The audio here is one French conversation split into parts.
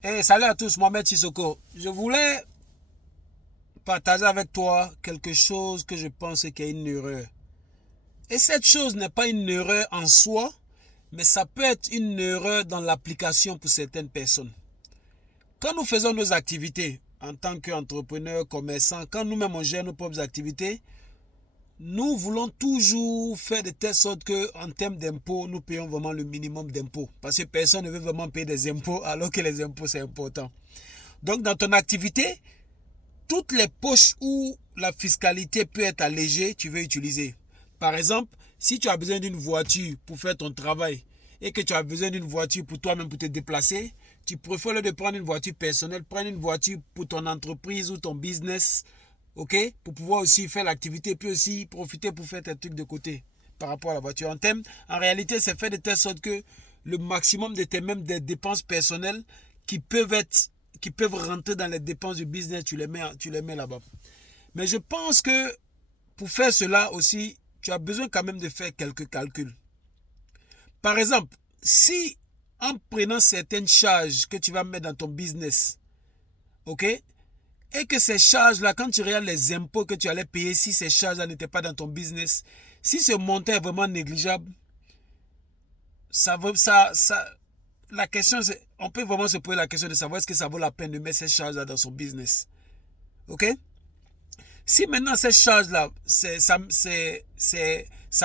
Hey, salut à tous, Mohamed Sissoko. Je voulais partager avec toi quelque chose que je pense qu'il y a une erreur. Et cette chose n'est pas une erreur en soi, mais ça peut être une erreur dans l'application pour certaines personnes. Quand nous faisons nos activités en tant qu'entrepreneurs, commerçants, quand nous-mêmes on gère nos propres activités, nous voulons toujours faire de telle sorte qu'en termes d'impôts, nous payons vraiment le minimum d'impôts. Parce que personne ne veut vraiment payer des impôts alors que les impôts c'est important. Donc dans ton activité, toutes les poches où la fiscalité peut être allégée, tu veux utiliser. Par exemple, si tu as besoin d'une voiture pour faire ton travail et que tu as besoin d'une voiture pour toi-même pour te déplacer, tu préfères de prendre une voiture personnelle, prendre une voiture pour ton entreprise ou ton business, ok, pour pouvoir aussi faire l'activité, puis aussi profiter pour faire tes trucs de côté par rapport à la voiture. En réalité, c'est fait de telle sorte que le maximum de tes mêmes des dépenses personnelles qui peuvent être qui peuvent rentrer dans les dépenses du business, tu les mets là-bas. Mais je pense que pour faire cela aussi, tu as besoin quand même de faire quelques calculs. Par exemple, si en prenant certaines charges que tu vas mettre dans ton business, ok, et que ces charges-là, quand tu regardes les impôts que tu allais payer, si ces charges-là n'étaient pas dans ton business, si ce montant est vraiment négligeable, la question, on peut vraiment se poser la question de savoir est-ce que ça vaut la peine de mettre ces charges-là dans son business. Ok? Si maintenant cette charge-là, ça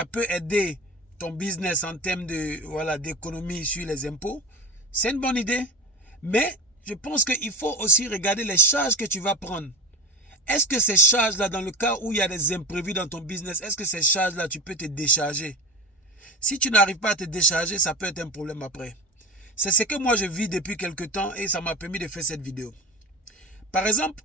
peut aider ton business en termes de voilà d'économie sur les impôts, c'est une bonne idée. Mais je pense qu'il faut aussi regarder les charges que tu vas prendre. Est-ce que ces charges-là, dans le cas où il y a des imprévus dans ton business, est-ce que ces charges-là, tu peux te décharger? Si tu n'arrives pas à te décharger, ça peut être un problème après. C'est ce que moi je vis depuis quelque temps et ça m'a permis de faire cette vidéo. Par exemple,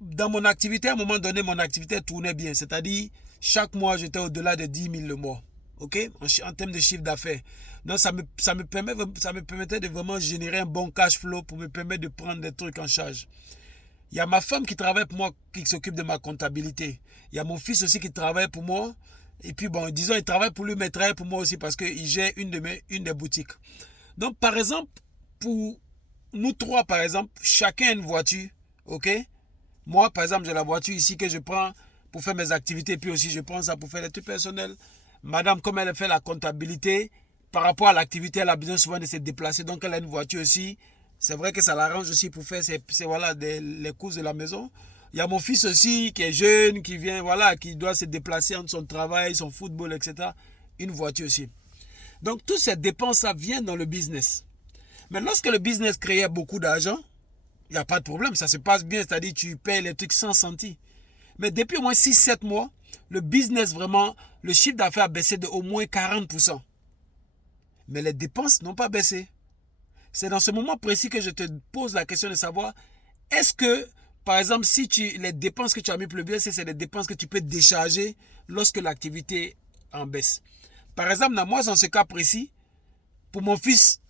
dans mon activité, à un moment donné, mon activité tournait bien. C'est-à-dire, chaque mois, j'étais au-delà de 10 000 le mois. OK? En termes de chiffre d'affaires. Donc, ça me permettait de vraiment générer un bon cash flow pour me permettre de prendre des trucs en charge. Il y a ma femme qui travaille pour moi, qui s'occupe de ma comptabilité. Il y a mon fils aussi qui travaille pour moi. Et puis, bon, disons, il travaille pour lui, mais il travaille pour moi aussi parce qu'il gère une des boutiques. Donc, par exemple, pour nous trois, par exemple, chacun a une voiture. OK? Moi, par exemple, j'ai la voiture ici que je prends pour faire mes activités, puis aussi je prends ça pour faire les trucs personnels. Madame, comme elle fait la comptabilité, par rapport à l'activité, elle a besoin souvent de se déplacer, donc elle a une voiture aussi. C'est vrai que ça l'arrange aussi pour faire voilà, les courses de la maison. Il y a mon fils aussi qui est jeune, qui vient, voilà, qui doit se déplacer entre son travail, son football, etc. Une voiture aussi. Donc, toutes ces dépenses, ça vient dans le business. Mais lorsque le business créait beaucoup d'argent, il n'y a pas de problème, ça se passe bien, c'est-à-dire tu payes les trucs sans sentir. Mais depuis au moins 6 7 mois, le business vraiment, le chiffre d'affaires a baissé de au moins 40%. Mais les dépenses n'ont pas baissé. C'est dans ce moment précis que je te pose la question de savoir, est-ce que, par exemple, si les dépenses que tu as mis pour le business, c'est des dépenses que tu peux décharger lorsque l'activité en baisse. Par exemple, dans ce cas précis, pour mon fils,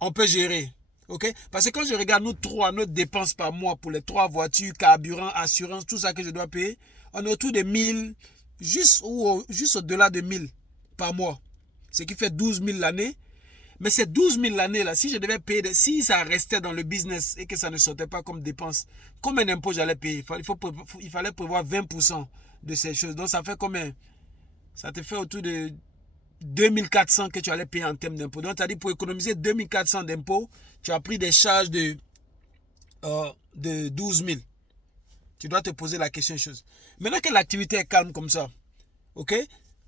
on peut gérer. Ok? Parce que quand je regarde nos trois, notre dépenses par mois pour les trois voitures, carburant, assurance, tout ça que je dois payer, on est autour de 1000, juste au-delà de 1000 par mois. Ce qui fait 12 000 l'année. Mais ces 12 000 l'année là, si je devais payer, si ça restait dans le business et que ça ne sortait pas comme dépense, combien d'impôts j'allais payer? Il fallait prévoir 20% de ces choses. Donc ça fait combien? Ça te fait autour de 2400 que tu allais payer en termes d'impôts. Donc, tu as dit pour économiser 2400 d'impôts, tu as pris des charges de 12 000. Tu dois te poser la question chose. Maintenant que l'activité est calme comme ça, ok?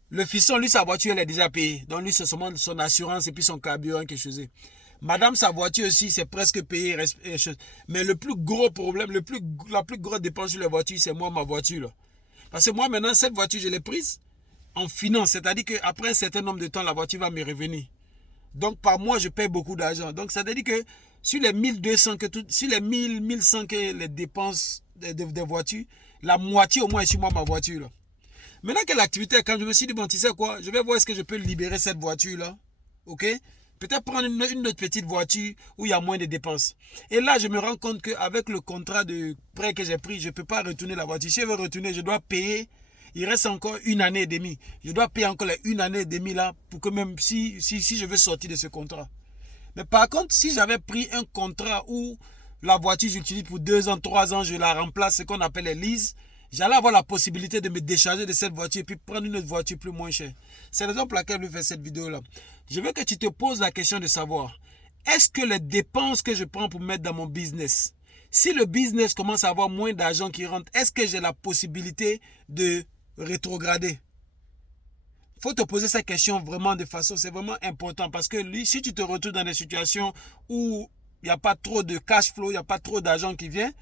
Le fiston, lui, sa voiture, elle est déjà payée. Donc, lui, c'est seulement son assurance et puis son carburant qu'il faisait. Madame, sa voiture aussi, c'est presque payé. Mais le plus gros problème, la plus grosse dépense sur la voiture, c'est moi, ma voiture. Là. Parce que moi, maintenant, cette voiture, je l'ai prise en finance. C'est-à-dire qu'après un certain nombre de temps, la voiture va me revenir. Donc, par mois, je paye beaucoup d'argent. Donc, c'est-à-dire que sur les 1200, sur les 1000, 1100 que les dépenses de voiture, la moitié au moins est sur moi, ma voiture. Là. Maintenant que l'activité est calme, je me suis dit, bon, tu sais quoi, je vais voir est-ce que je peux libérer cette voiture-là. OK? Peut-être prendre une autre petite voiture où il y a moins de dépenses. Et là, je me rends compte qu'avec le contrat de prêt que j'ai pris, je ne peux pas retourner la voiture. Si je veux retourner, je dois payer. Il reste encore 1 année et demie. Je dois payer encore les 1 année et demie là pour que même si je veux sortir de ce contrat. Mais par contre, si j'avais pris un contrat où la voiture, j'utilise pour 2 ans, 3 ans, je la remplace, ce qu'on appelle les leases, j'allais avoir la possibilité de me décharger de cette voiture et puis prendre une autre voiture plus moins chère. C'est la raison pour laquelle je fais cette vidéo-là. Je veux que tu te poses la question de savoir, est-ce que les dépenses que je prends pour mettre dans mon business, si le business commence à avoir moins d'argent qui rentre, est-ce que j'ai la possibilité de rétrograder? Il faut te poser cette question vraiment de façon, c'est vraiment important parce que si tu te retrouves dans des situations où il n'y a pas trop de cash flow, il n'y a pas trop d'argent qui vient,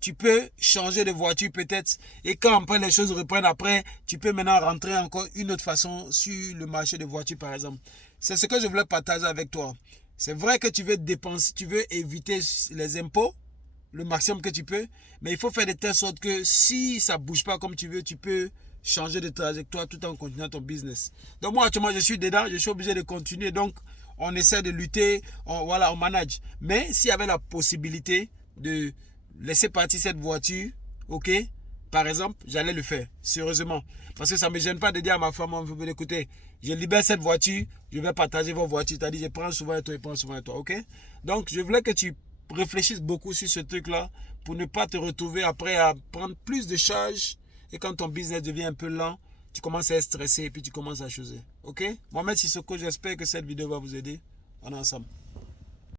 tu peux changer de voiture peut-être et quand après les choses reprennent après, tu peux maintenant rentrer encore une autre façon sur le marché de voitures par exemple. C'est ce que je voulais partager avec toi. C'est vrai que tu veux dépenser, tu veux éviter les impôts le maximum que tu peux, mais il faut faire de telle sorte que si ça ne bouge pas comme tu veux, tu peux changer de trajectoire tout en continuant ton business. Donc moi actuellement je suis dedans, je suis obligé de continuer, donc on essaie de lutter, on manage. Mais s'il y avait la possibilité de laisser partir cette voiture, ok, par exemple, j'allais le faire, sérieusement. Parce que ça ne me gêne pas de dire à ma femme, écoutez, je libère cette voiture, je vais partager vos voitures. C'est-à-dire, je prends souvent et toi, je prends souvent et toi, ok? Donc, je voulais que tu réfléchisses beaucoup sur ce truc-là pour ne pas te retrouver après à prendre plus de charges et quand ton business devient un peu lent, tu commences à être stressé et puis tu commences à choisir, ok? Mohamed Sissoko, j'espère que cette vidéo va vous aider. On est ensemble.